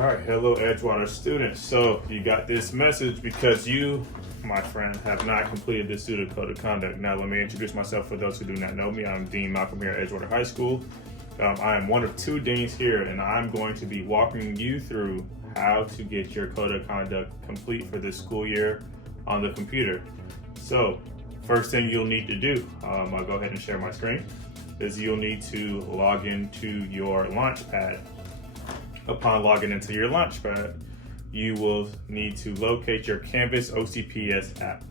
All right, hello Edgewater students. So you got this message because you, my friend, have not completed this student code of conduct. Now let me introduce myself for those who do not know me. I'm Dean Malcolm here at Edgewater High School. I am one of two deans here, and I'm going to be walking you through how to get your code of conduct complete for this school year on the computer. So first thing you'll need to do, I'll go ahead and share my screen, is you'll need to log into your Launchpad. Upon logging into your Launchpad, you will need to locate your Canvas OCPS app.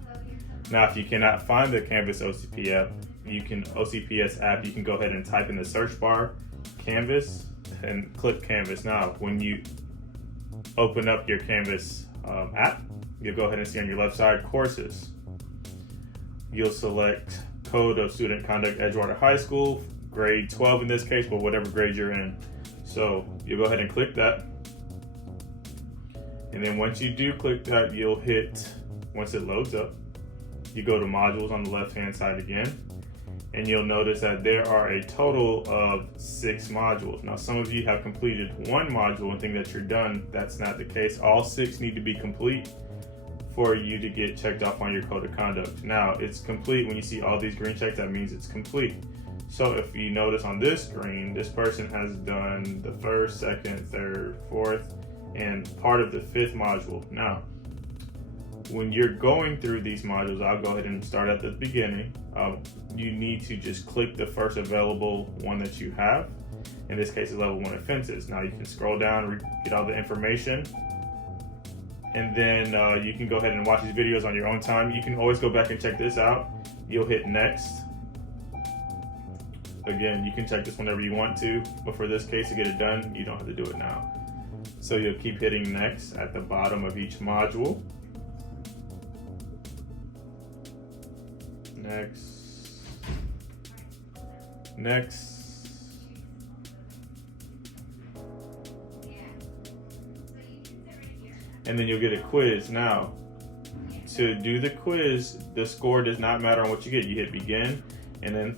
Now, if you cannot find the Canvas OCPS app, you can go ahead and type in the search bar Canvas and click Canvas. Now, when you open up your Canvas app, you'll go ahead and see on your left side courses. You'll select Code of Student Conduct Edgewater High School, grade 12 in this case, but whatever grade you're in. So you'll go ahead and click that. And then once you do click that, you'll hit, once it loads up, you go to modules on the left-hand side again, and you'll notice that there are a total of 6 modules. Now, some of you have completed one module and think that you're done. That's not the case. All 6 need to be complete for you to get checked off on your code of conduct. Now, it's complete. When you see all these green checks, that means it's complete. So if you notice on this screen, this person has done the first, second, third, fourth, and part of the 5th module. Now, when you're going through these modules, I'll go ahead and start at the beginning. You need to just click the first available one that you have. In this case, it's level 1 offenses. Now you can scroll down, get all the information, and then you can go ahead and watch these videos on your own time. You can always go back and check this out. You'll hit next. Again, you can check this whenever you want to, but for this case, to get it done, you don't have to do it now. So you'll keep hitting next at the bottom of each module. Next. Next. And then you'll get a quiz. Now, to do the quiz, the score does not matter on what you get. You hit begin, and then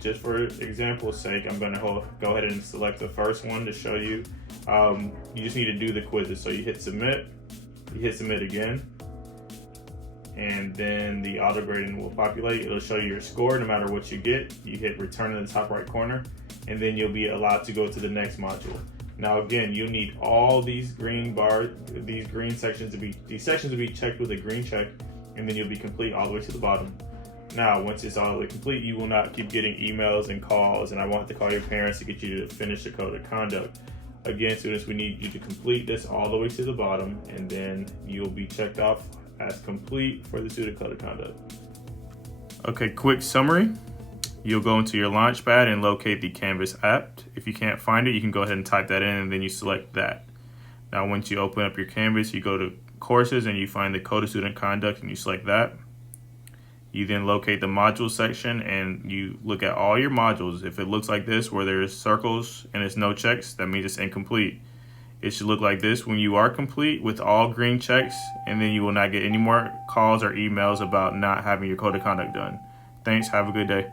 just for example's sake, I'm gonna go ahead and select the first one to show you. You just need to do the quizzes. So you hit submit, you hit submit again, and then the auto grading will populate. It'll show you your score no matter what you get. You hit return in the top right corner, and then you'll be allowed to go to the next module. Now again, you need all these green sections to be checked with a green check, and then you'll be complete all the way to the bottom. Now, once it's all the way complete, you will not keep getting emails and calls, and I want to call your parents to get you to finish the code of conduct. Again, students, we need you to complete this all the way to the bottom, and then you'll be checked off as complete for the student code of conduct. Okay, quick summary. You'll go into your Launchpad and locate the Canvas app. If you can't find it, you can go ahead and type that in, and then you select that. Now, once you open up your Canvas, you go to courses and you find the code of student conduct, and you select that. You then locate the module section and you look at all your modules. If it looks like this, where there's circles and it's no checks, that means it's incomplete. It should look like this when you are complete with all green checks, and then you will not get any more calls or emails about not having your code of conduct done. Thanks, have a good day.